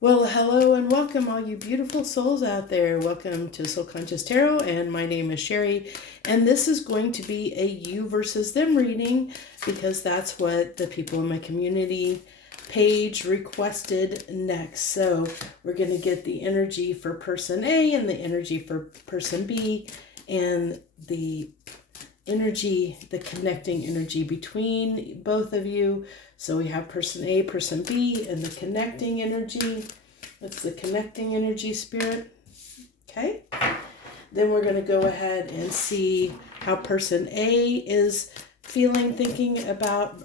Well, hello and welcome, all you beautiful souls out there. Welcome to Soul Conscious Tarot, and my name is Sherry. And this is going to be a you versus them reading because that's what the people in my community page requested next. So we're going to get the energy for person A and the energy for person B and the energy, the connecting energy between both of you. So we have person A, person B, and the connecting energy. That's the connecting energy, spirit. Okay. Then we're going to go ahead and see how person A is feeling, thinking about,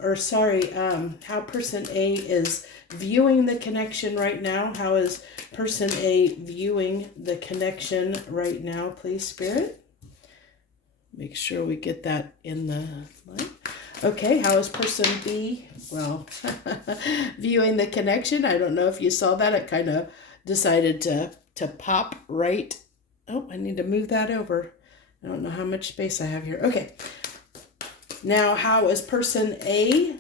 how person A is viewing the connection right now. How is person A viewing the connection right now, please, spirit? Make sure we get that in the line. Okay, how is person B, viewing the connection? I don't know if you saw that. It kind of decided to pop right. Oh, I need to move that over. I don't know how much space I have here. Okay. Now, how is person A?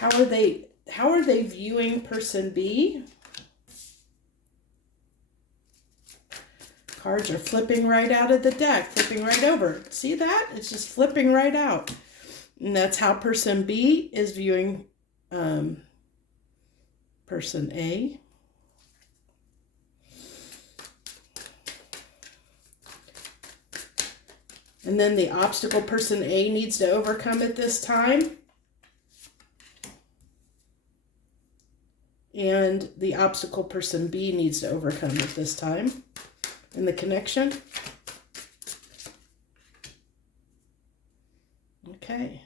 How are they viewing person B? Cards are flipping right out of the deck, flipping right over. See that? It's just flipping right out. And that's how person B is viewing person A. And then the obstacle person A needs to overcome at this time. And the obstacle person B needs to overcome at this time. In the connection. Okay.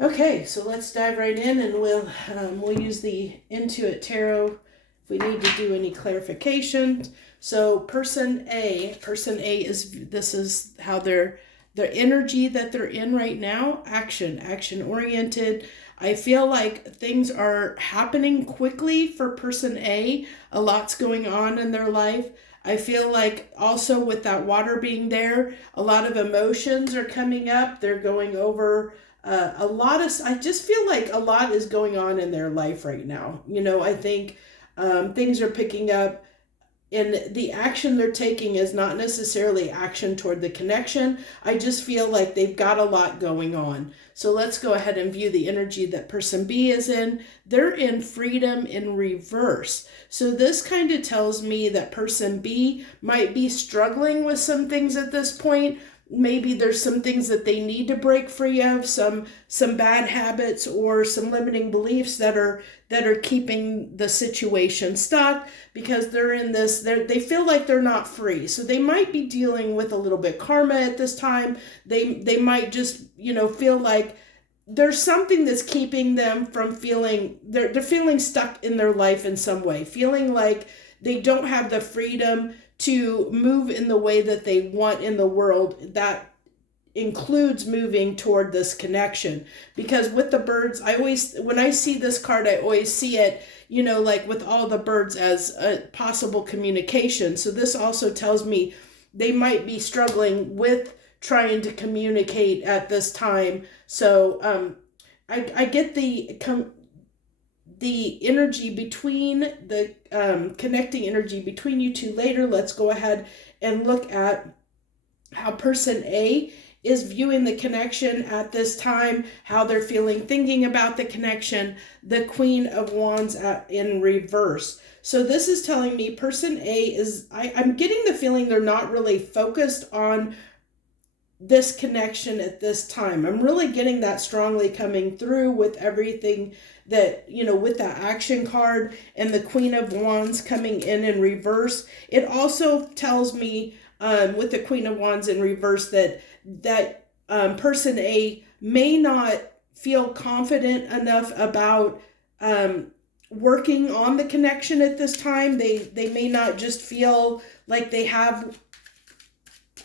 Okay, so let's dive right in, and we'll use the Intuit Tarot if we need to do any clarification. So person A this is how the energy that they're in right now, action oriented. I feel like things are happening quickly for person A. A lot's going on in their life. I feel like also with that water being there, a lot of emotions are coming up. They're going over I just feel like a lot is going on in their life right now. I think things are picking up. And the action they're taking is not necessarily action toward the connection. I just feel like they've got a lot going on. So let's go ahead and view the energy that person B is in. They're in freedom in reverse. So this kind of tells me that person B might be struggling with some things at this point. Maybe there's some things that they need to break free of, some bad habits or some limiting beliefs that are keeping the situation stuck because they're in this, they feel like they're not free. So they might be dealing with a little bit karma at this time. They might just, feel like there's something that's keeping them from feeling, they're feeling stuck in their life in some way, feeling like they don't have the freedom to move in the way that they want in the world. That includes moving toward this connection. Because with the birds, when I see this card, I always see it, like with all the birds as a possible communication. So this also tells me they might be struggling with trying to communicate at this time. So I get the energy between the connecting energy between you two later. Let's go ahead and look at how person A is viewing the connection at this time, how they're feeling, thinking about the connection. The Queen of Wands in reverse. So this is telling me person A is, I'm getting the feeling they're not really focused on this connection at this time. I'm really getting that strongly coming through with everything that, with that action card and the Queen of Wands coming in reverse. It also tells me with the Queen of Wands in reverse that person A may not feel confident enough about working on the connection at this time. They may not just feel like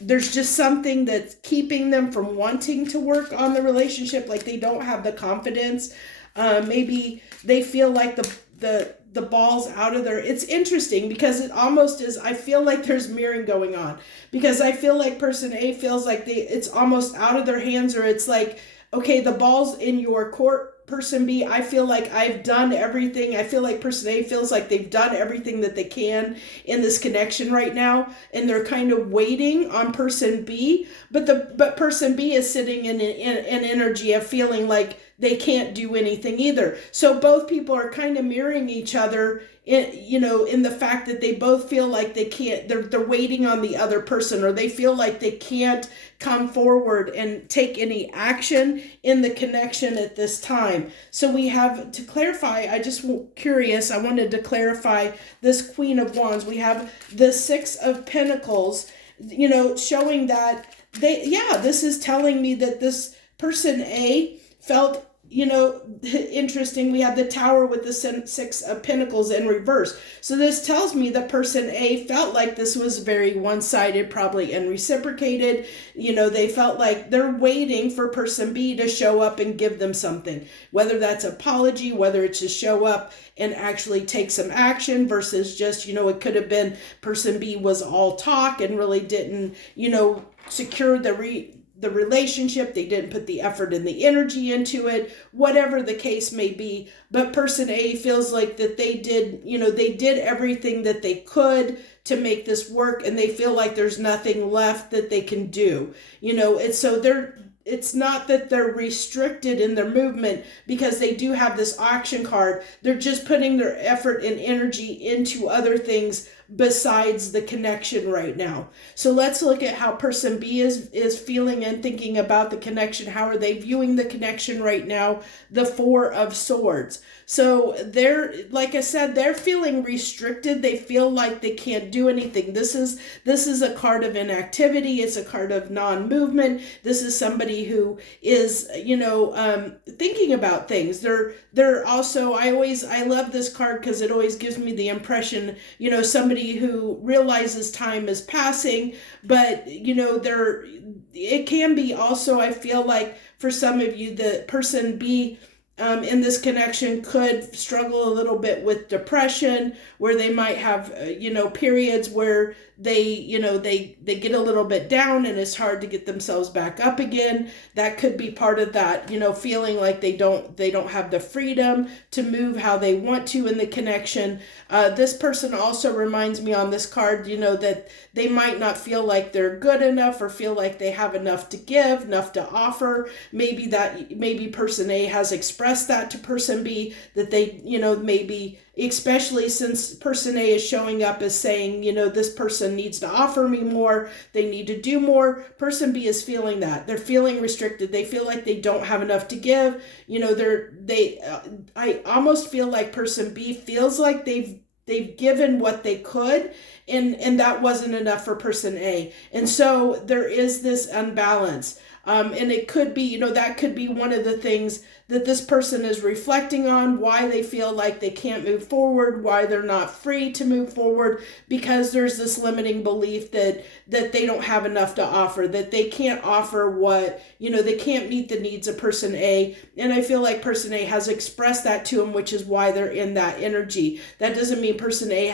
there's just something that's keeping them from wanting to work on the relationship, like they don't have the confidence. Maybe they feel like the ball's out of their, it's interesting because it almost is, I feel like there's mirroring going on, because I feel like person A feels like it's almost out of their hands, or it's like, okay, the ball's in your court, person B. I feel like I've done everything. I feel like person A feels like they've done everything that they can in this connection right now, and they're kind of waiting on person B. But person B is sitting in an energy of feeling like they can't do anything either. So both people are kind of mirroring each other in the fact that they both feel like they can't, they're waiting on the other person, or they feel like they can't come forward and take any action in the connection at this time. So we have, to clarify, I wanted to clarify this Queen of Wands. We have the Six of Pentacles, showing that this is telling me that this person A felt, interesting. We have the Tower with the Six of Pentacles in reverse. So this tells me the person A felt like this was very one-sided, probably unreciprocated. They felt like they're waiting for person B to show up and give them something, whether that's apology, whether it's to show up and actually take some action versus just, it could have been person B was all talk and really didn't, secure the relationship. They didn't put the effort and the energy into it, whatever the case may be. But person A feels like that they did everything that they could to make this work, and they feel like there's nothing left that they can do. It's not that they're restricted in their movement because they do have this auction card. They're just putting their effort and energy into other things besides the connection right now. So let's look at how person B is feeling and thinking about the connection. How are they viewing the connection right now? The Four of Swords. So like I said, they're feeling restricted. They feel like they can't do anything. This is a card of inactivity. It's a card of non-movement. This is somebody who is, thinking about things. They're also, I love this card because it always gives me the impression, somebody who realizes time is passing, but it can be also, I feel like for some of you, the person B in this connection could struggle a little bit with depression, where they might have periods where they get a little bit down and it's hard to get themselves back up again. That could be part of that, feeling like they don't have the freedom to move how they want to in the connection. This person also reminds me on this card, that they might not feel like they're good enough or feel like they have enough to give, enough to offer. Maybe person A has expressed that to person B, that they, maybe, especially since person A is showing up as saying, this person needs to offer me more, they need to do more. Person B is feeling that. They're feeling restricted. They feel like they don't have enough to give. I almost feel like person B feels like they've given what they could, and that wasn't enough for person A. And so there is this unbalance. And it could be, that could be one of the things that this person is reflecting on, why they feel like they can't move forward, why they're not free to move forward, because there's this limiting belief that they don't have enough to offer, that they can't offer what, they can't meet the needs of person A. And I feel like person A has expressed that to them, which is why they're in that energy. That doesn't mean person A,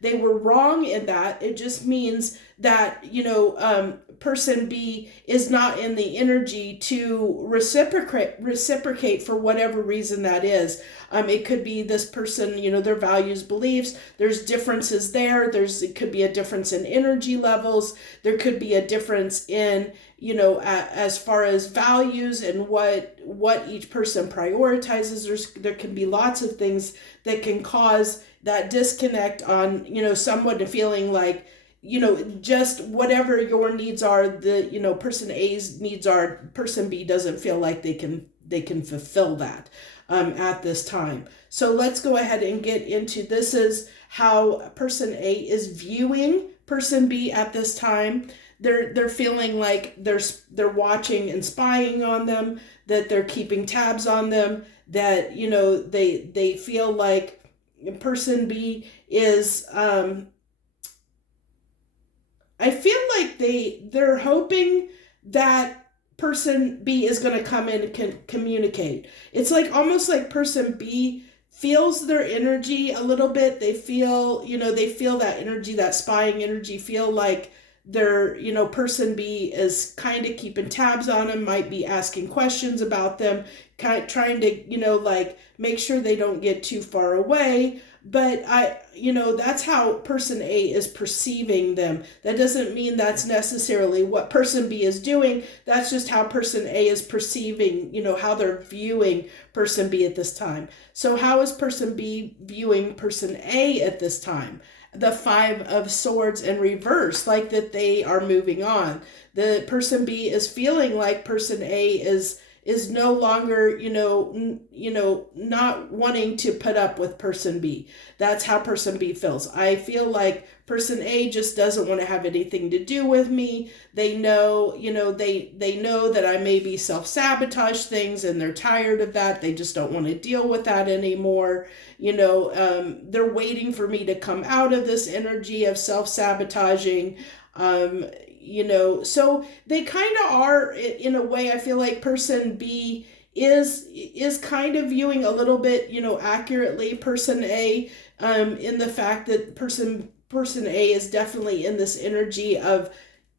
they were wrong in that. It just means that, person B is not in the energy to reciprocate for whatever reason that is. It could be this person, their values, beliefs, there's differences there. It could be a difference in energy levels. There could be a difference in, as far as values and what each person prioritizes. There can be lots of things that can cause that disconnect on, someone feeling like, just whatever your needs are, the, person A's needs are, person B doesn't feel like they can fulfill that at this time. So let's go ahead and get into, this is how person A is viewing person B at this time. They're feeling like they're watching and spying on them, that they're keeping tabs on them, that, they feel like person B is, I feel like they're hoping that person B is going to come in and communicate. It's like almost like person B feels their energy a little bit. They feel, they feel that energy, that spying energy, feel like they're, person B is kind of keeping tabs on them, might be asking questions about them, trying to, like make sure they don't get too far away. But that's how person A is perceiving them. That doesn't mean that's necessarily what person B is doing. That's just how person A is perceiving, how they're viewing person B at this time. So how is person B viewing person A at this time? The Five of Swords in reverse, like that they are moving on. The person B is feeling like person A is no longer, not wanting to put up with person B. That's how person B feels. I feel like person A just doesn't want to have anything to do with me. They know, they know that I maybe self-sabotage things and they're tired of that. They just don't want to deal with that anymore. They're waiting for me to come out of this energy of self-sabotaging. So they kind of are, in a way, I feel like person B is kind of viewing a little bit, accurately person A, in the fact that person A is definitely in this energy of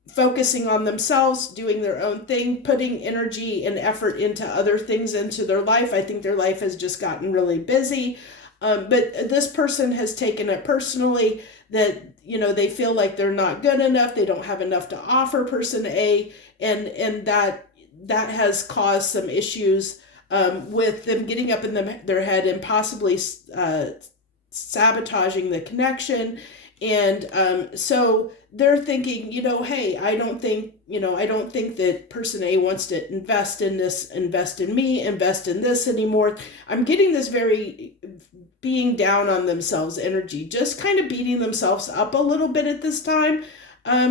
focusing on themselves, doing their own thing, putting energy and effort into other things into their life. I think their life has just gotten really busy. But this person has taken it personally that, they feel like they're not good enough. They don't have enough to offer person A. And that has caused some issues with them getting up in their head and possibly sabotaging the connection. And so they're thinking, hey, I don't think that person A wants to invest in this, invest in me, invest in this anymore. I'm getting this very being down on themselves energy, just kind of beating themselves up a little bit at this time.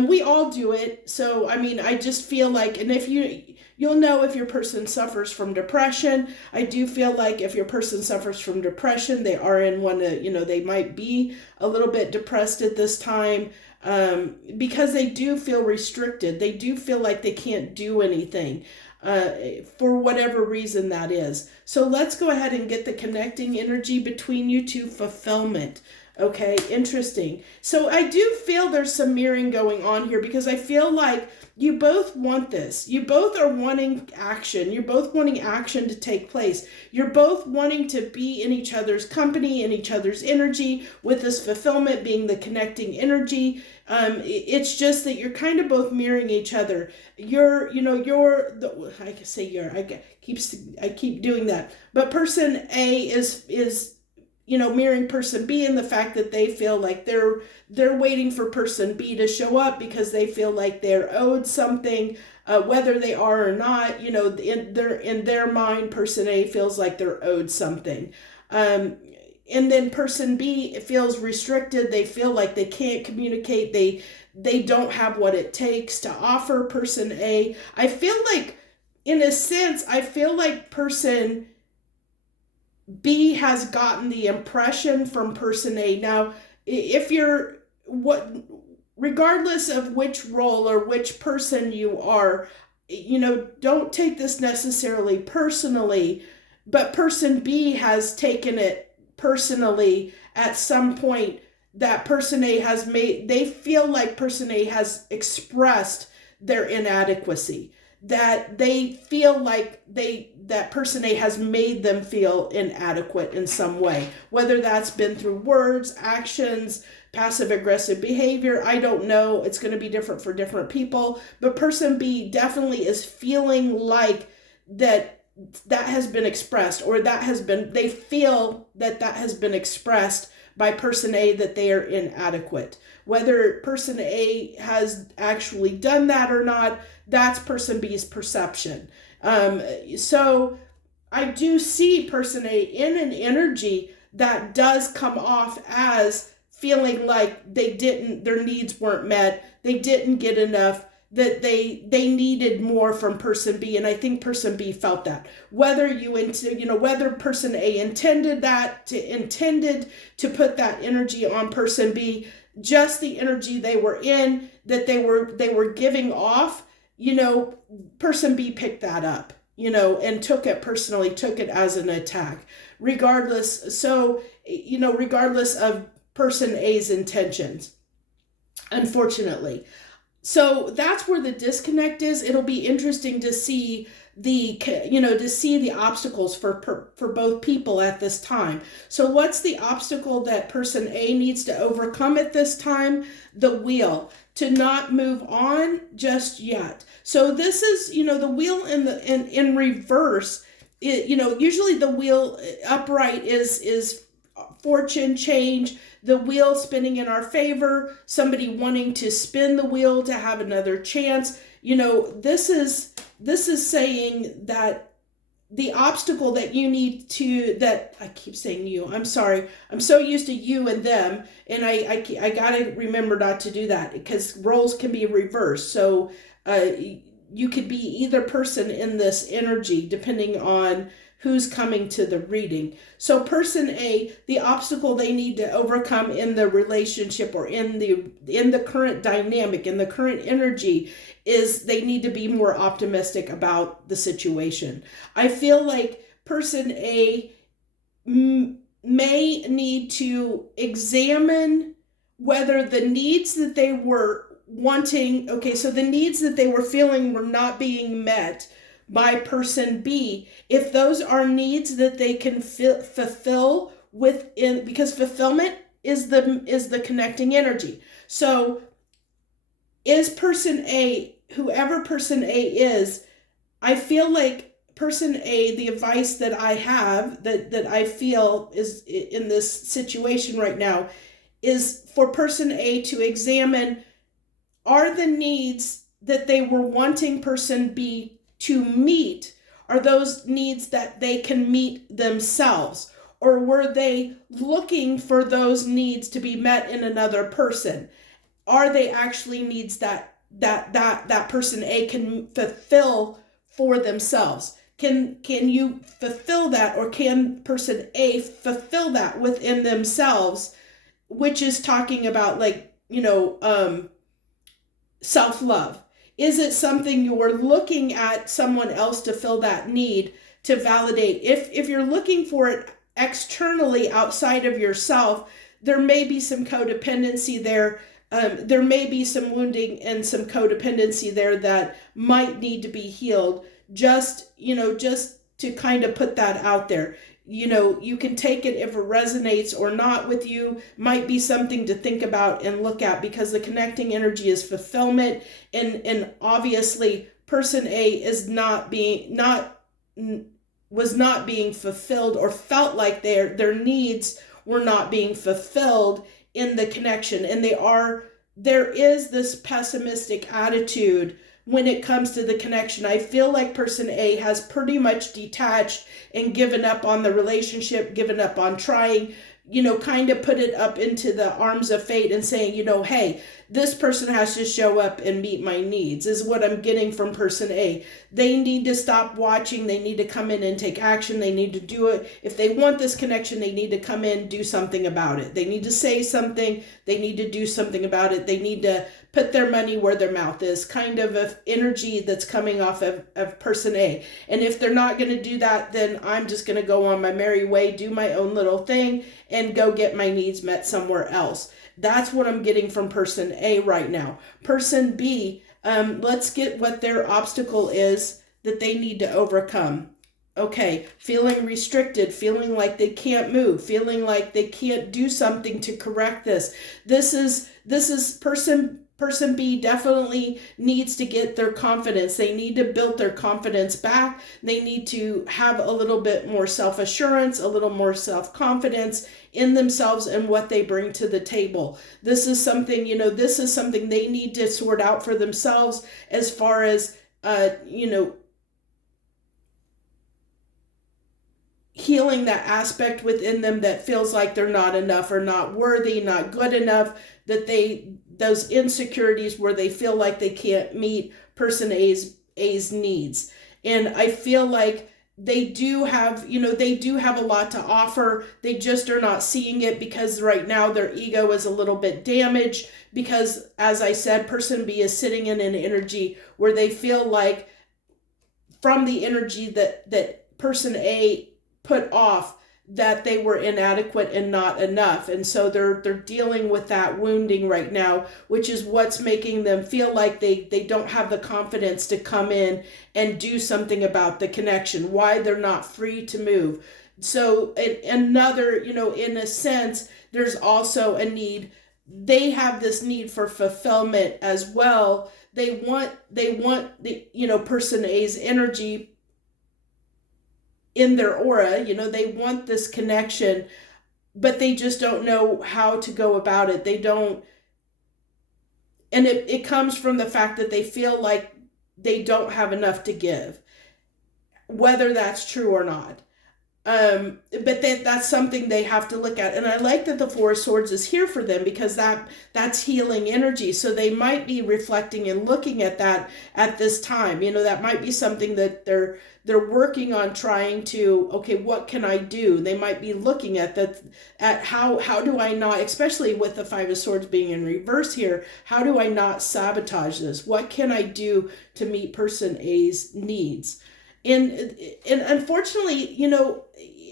We all do it. So, I just feel like, and if you'll know if your person suffers from depression. I do feel like if your person suffers from depression, they are in one of, they might be a little bit depressed at this time, because they do feel restricted. They do feel like they can't do anything, for whatever reason that is. So let's go ahead and get the connecting energy between you two. Fulfillment. Okay, interesting. So I do feel there's some mirroring going on here, because I feel like you both want this. You both are wanting action. You're both wanting action to take place. You're both wanting to be in each other's company, in each other's energy, with this fulfillment being the connecting energy. It's just that you're kind of both mirroring each other. I keep doing that. But person A is mirroring person B in the fact that they feel like they're waiting for person B to show up because they feel like they're owed something, whether they are or not. In their mind, person A feels like they're owed something. And then person B feels restricted. They feel like they can't communicate. They don't have what it takes to offer person A. I feel like, in a sense, person B has gotten the impression from person A. Now, if you're regardless of which role or which person you are, don't take this necessarily personally, but person B has taken it personally at some point that person A they feel like person A has expressed their inadequacy, that they feel like that person A has made them feel inadequate in some way, whether that's been through words, actions, passive aggressive behavior. I don't know. It's going to be different for different people, but person B definitely is feeling like that has been expressed, or they feel that has been expressed by person A, that they are inadequate. Whether person A has actually done that or not, that's person B's perception. So I do see person A in an energy that does come off as feeling like their needs weren't met, they didn't get enough, that they needed more from person B. And I think person B felt that. Whether whether person A intended to put that energy on person B, just the energy they were in, that they were giving off, person B picked that up, and took it personally, took it as an attack, regardless of person A's intentions, unfortunately. So that's where the disconnect is. It'll be interesting to see the obstacles for both people at this time. So what's the obstacle that person A needs to overcome at this time? The wheel, to not move on just yet. So this is, the wheel in reverse. Usually the wheel upright is fortune, change, the wheel spinning in our favor, somebody wanting to spin the wheel to have another chance. This is saying that the obstacle that you need to, that I keep saying you, I'm sorry, I'm so used to you and them, and I gotta remember not to do that, because roles can be reversed. So you could be either person in this energy depending on who's coming to the reading. So person A, the obstacle they need to overcome in the relationship or in the current dynamic, in the current energy, is they need to be more optimistic about the situation. I feel like person A may need to examine whether the needs that they were wanting, so the needs that they were feeling were not being met by person B, if those are needs that they can fulfill within, because fulfillment is the connecting energy. So is person A, whoever person A is, I feel like person A, the advice that I have, that I feel is in this situation right now, is for person A to examine, are the needs that they were wanting person B to meet, are those needs that they can meet themselves, or were they looking for those needs to be met in another person? Are they actually needs that person A can fulfill for themselves? Can you fulfill that, or can person A fulfill that within themselves, which is talking about self-love? Is it something you're looking at someone else to fill that need, to validate? If you're looking for it externally outside of yourself, there may be some codependency there. There may be some wounding and some codependency there that might need to be healed. Just to kind of put that out there. You can take it if it resonates or not with you, might be something to think about and look at, because the connecting energy is fulfillment, and obviously person A is was not being fulfilled, or felt like their needs were not being fulfilled in the connection, and there is this pessimistic attitude when it comes to the connection. I feel like person A has pretty much detached and given up on the relationship, given up on trying, kind of put it up into the arms of fate and saying, hey, this person has to show up and meet my needs, is what I'm getting from person A. They need to stop watching. They need to come in and take action. They need to do it. If they want this connection, they need to come in, do something about it. They need to say something. They need to do something about it. They need to put their money where their mouth is, kind of energy that's coming off of person A. And if they're not going to do that, then I'm just going to go on my merry way, do my own little thing, and go get my needs met somewhere else. That's what I'm getting from person A right now. Person B, let's get what their obstacle is that they need to overcome. Okay, feeling restricted, feeling like they can't move, feeling like they can't do something to correct this. This is person B definitely needs to get their confidence. They need to build their confidence back. They need to have a little bit more self-assurance, a little more self-confidence in themselves and what they bring to the table. This is something, they need to sort out for themselves, as far as, healing that aspect within them that feels like they're not enough, or not worthy, not good enough, that those insecurities where they feel like they can't meet person A's needs. And I feel like they do have a lot to offer. They just are not seeing it, because right now their ego is a little bit damaged, because, as I said, person B is sitting in an energy where they feel like, from the energy that person A put off, that they were inadequate and not enough. And so they're dealing with that wounding right now, which is what's making them feel like they don't have the confidence to come in and do something about the connection, why they're not free to move. So another, in a sense, there's also a need. They have this need for fulfillment as well. They want the, person A's energy in their aura, they want this connection, but they just don't know how to go about it. They don't, and it comes from the fact that they feel like they don't have enough to give, whether that's true or not. But that's something they have to look at. And I like that the Four of Swords is here for them, because that's healing energy. So they might be reflecting and looking at that at this time. That might be something that they're working on, trying to, okay, what can I do? They might be looking at that, at how do I not, especially with the Five of Swords being in reverse here, how do I not sabotage this? What can I do to meet person A's needs? And unfortunately,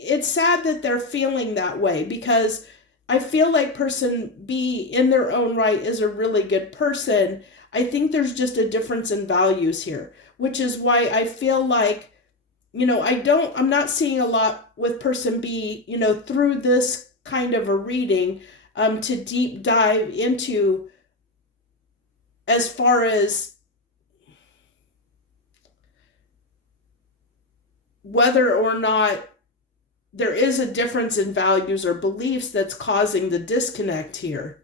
it's sad that they're feeling that way, because I feel like person B in their own right is a really good person. I think there's just a difference in values here, which is why I feel like, I'm not seeing a lot with person B, through this kind of a reading, to deep dive into as far as whether or not there is a difference in values or beliefs that's causing the disconnect here.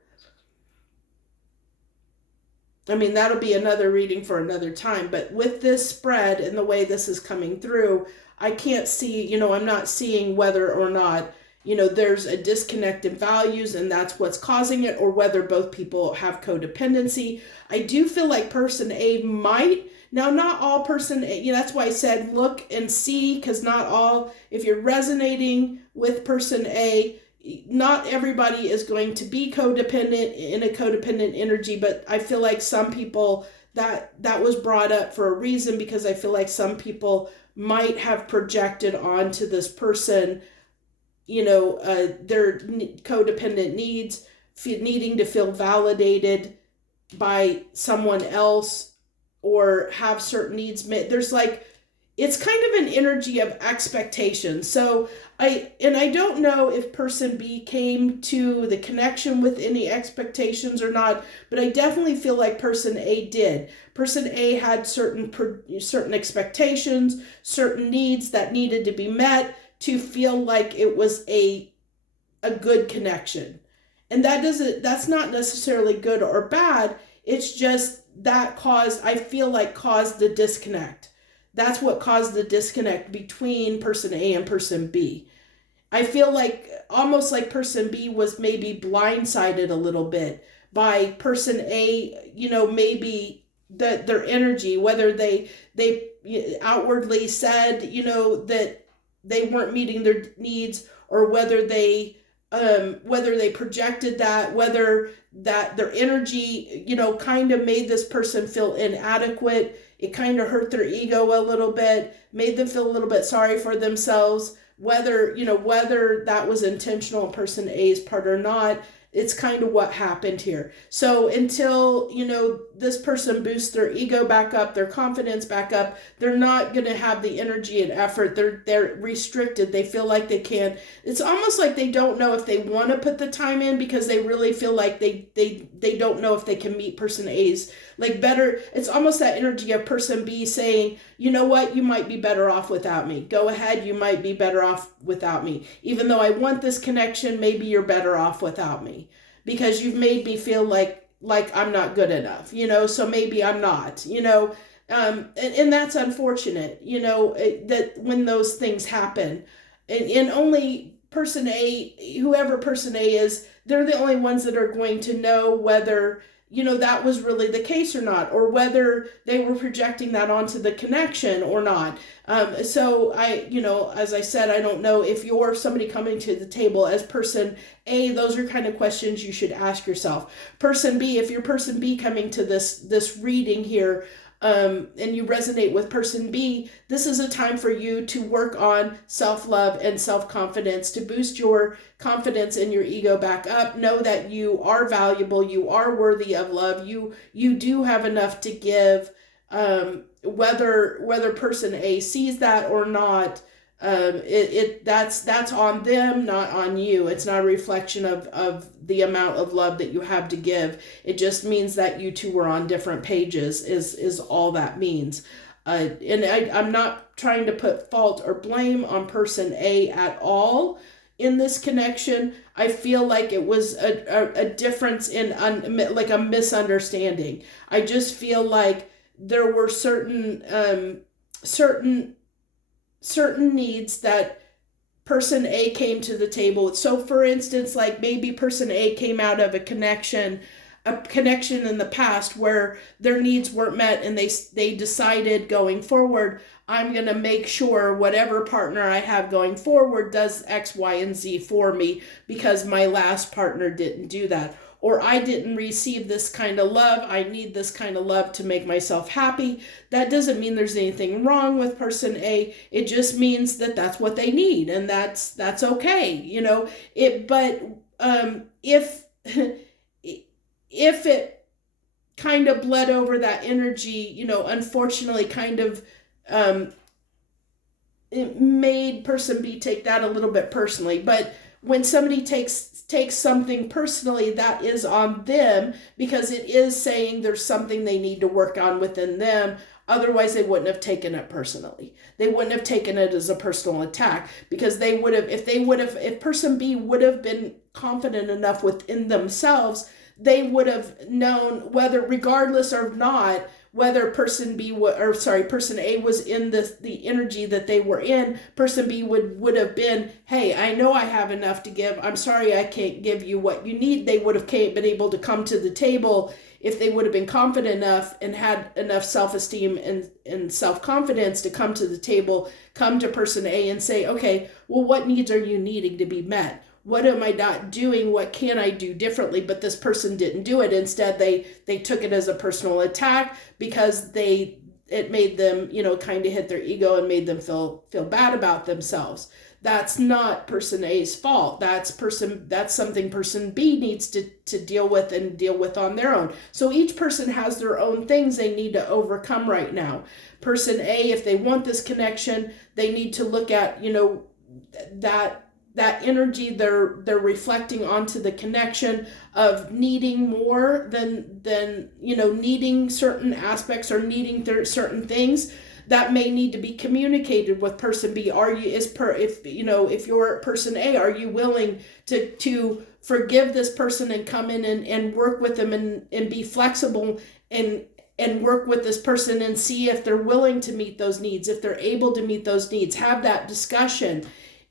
I mean, that'll be another reading for another time, but with this spread and the way this is coming through, I can't see, I'm not seeing whether or not, there's a disconnect in values and that's what's causing it, or whether both people have codependency. I do feel like person A might. Now, not all person A, that's why I said look and see, because not all, if you're resonating with person A, not everybody is going to be codependent in a codependent energy, but I feel like some people, that was brought up for a reason, because I feel like some people might have projected onto this person, their codependent needs, needing to feel validated by someone else, or have certain needs met. There's it's kind of an energy of expectation. So I don't know if person B came to the connection with any expectations or not, but I definitely feel like person A did. Person A had certain expectations, certain needs that needed to be met to feel like it was a good connection. And that's not necessarily good or bad. It's just that caused the disconnect. That's what caused the disconnect between person A and person B. I feel like almost like person B was maybe blindsided a little bit by person A, maybe their energy, whether they outwardly said, that they weren't meeting their needs, or whether they projected that, whether that their energy, kind of made this person feel inadequate. It kind of hurt their ego a little bit, made them feel a little bit sorry for themselves, whether that was intentional on person A's part or not. It's kind of what happened here. So until, this person boosts their ego back up, their confidence back up, they're not going to have the energy and effort. They're restricted. They feel like they can't. It's almost like they don't know if they want to put the time in, because they really feel like they don't know if they can meet person A's better. It's almost that energy of person B saying, you know what, you might be better off without me. Go ahead, you might be better off without me. Even though I want this connection, maybe you're better off without me, because you've made me feel like I'm not good enough, so maybe I'm not, and that's unfortunate, that when those things happen, and only person A, whoever person A is, they're the only ones that are going to know whether, that was really the case or not, or whether they were projecting that onto the connection or not. So as I said, I don't know if you're somebody coming to the table as person A. Those are kind of questions you should ask yourself. Person B, if you're person B coming to this reading here, and you resonate with person B, this is a time for you to work on self-love and self-confidence to boost your confidence and your ego back up. Know that you are valuable, you are worthy of love, you do have enough to give, whether person A sees that or not. That's on them, not on you. It's not a reflection of the amount of love that you have to give. It just means that you two were on different pages is all that means. And I'm not trying to put fault or blame on person A at all in this connection. I feel like it was a difference in like a misunderstanding. I just feel like there were certain needs that person A came to the table. So for instance, like maybe person A came out of a connection in the past where their needs weren't met, and they decided going forward, I'm going to make sure whatever partner I have going forward does X, Y, and Z for me because my last partner didn't do that. Or I didn't receive this kind of love. I need this kind of love to make myself happy. That doesn't mean there's anything wrong with person A. It just means that that's what they need, and that's okay. But if it kind of bled over that energy, unfortunately, kind of it made person B take that a little bit personally. But when somebody takes something personally, that is on them, because it is saying there's something they need to work on within them. Otherwise, they wouldn't have taken it personally. They wouldn't have taken it as a personal attack, because they would have, if person B would have been confident enough within themselves, they would have known regardless or not, whether person A was in the energy that they were in. Person B would have been, hey, I know I have enough to give. I'm sorry I can't give you what you need. They would have been able to come to the table if they would have been confident enough and had enough self-esteem and self-confidence to come to the table, come to person A and say, okay, well, what needs are you needing to be met? What am I not doing? What can I do differently? But this person didn't do it. Instead, they took it as a personal attack because it made them, kind of hit their ego and made them feel bad about themselves. That's not person A's fault. That's something person B needs to deal with and deal with on their own. So each person has their own things they need to overcome right now. Person A, if they want this connection, they need to look at, that energy they're reflecting onto the connection of needing more than needing certain aspects or needing certain things that may need to be communicated with person B. If you're person A, are you willing to forgive this person and come in and work with them and be flexible and work with this person and see if they're willing to meet those needs, if they're able to meet those needs, have that discussion.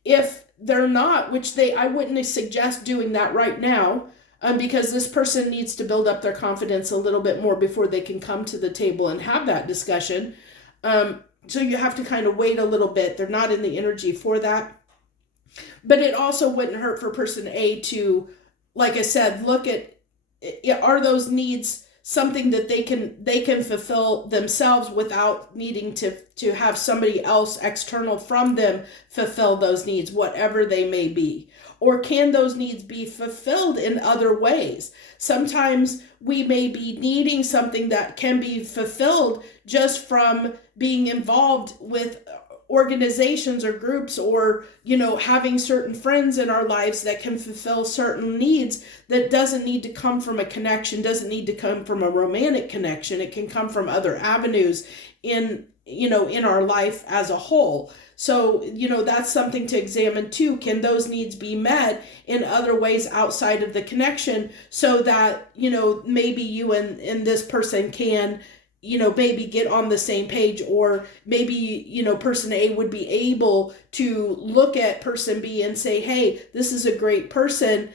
If they're not, I wouldn't suggest doing that right now, because this person needs to build up their confidence a little bit more before they can come to the table and have that discussion. So you have to kind of wait a little bit. They're not in the energy for that. But it also wouldn't hurt for person A to, like I said, look at, are those needs something that they can fulfill themselves without needing to have somebody else external from them fulfill those needs, whatever they may be? Or can those needs be fulfilled in other ways? Sometimes we may be needing something that can be fulfilled just from being involved with organizations or groups, or having certain friends in our lives that can fulfill certain needs. That doesn't need to come from a connection, doesn't need to come from a romantic connection. It can come from other avenues in our life as a whole. So that's something to examine too. Can those needs be met in other ways outside of the connection, so that maybe you and this person can maybe get on the same page? Or maybe, person A would be able to look at person B and say, hey, this is a great person.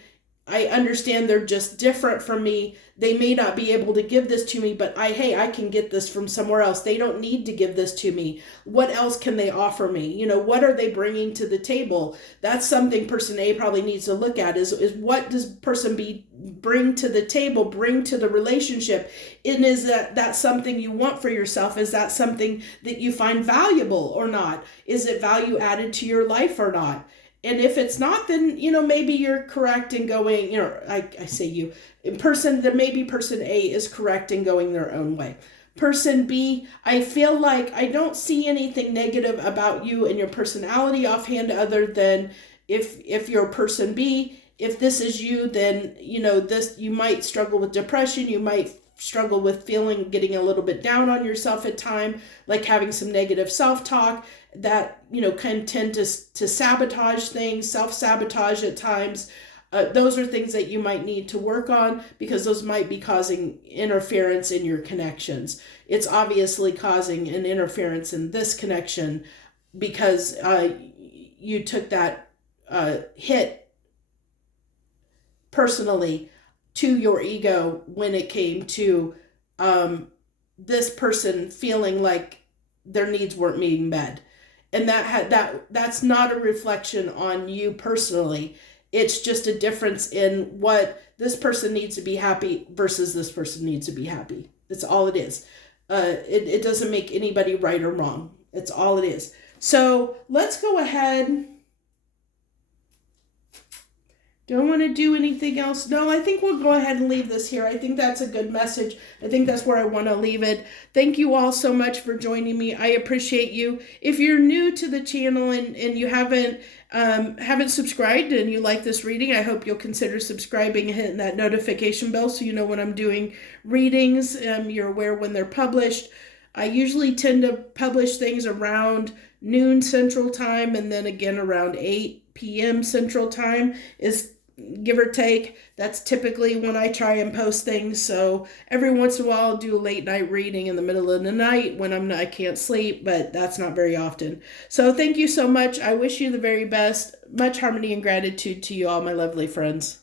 I understand they're just different from me. They may not be able to give this to me, but I can get this from somewhere else. They don't need to give this to me. What else can they offer me? What are they bringing to the table? That's something person A probably needs to look at is what does person B bring to the table, bring to the relationship? And is that something you want for yourself? Is that something that you find valuable or not? Is it value added to your life or not? And if it's not, then, maybe you're correct in going, I say you, maybe person A is correct in going their own way. Person B, I feel like I don't see anything negative about you and your personality offhand, other than if you're person B, if this is you, then, you might struggle with depression. You might struggle with getting a little bit down on yourself at time, like having some negative self-talk that, can tend to sabotage things, self-sabotage at times. Those are things that you might need to work on, because those might be causing interference in your connections. It's obviously causing an interference in this connection because you took that hit personally to your ego when it came to this person feeling like their needs weren't being met. And that's not a reflection on you personally. It's just a difference in what this person needs to be happy versus this person needs to be happy. That's all it is. It doesn't make anybody right or wrong. It's all it is. So let's go ahead. Don't want to do anything else. No, I think we'll go ahead and leave this here. I think that's a good message. I think that's where I want to leave it. Thank you all so much for joining me. I appreciate you. If you're new to the channel and you haven't subscribed and you like this reading, I hope you'll consider subscribing and hitting that notification bell so you know when I'm doing readings. You're aware when they're published. I usually tend to publish things around noon Central Time, and then again around 8 p.m. Central Time is give or take. That's typically when I try and post things. So every once in a while I'll do a late night reading in the middle of the night when I can't sleep, but that's not very often. So thank you so much. I wish you the very best. Much harmony and gratitude to you all, my lovely friends.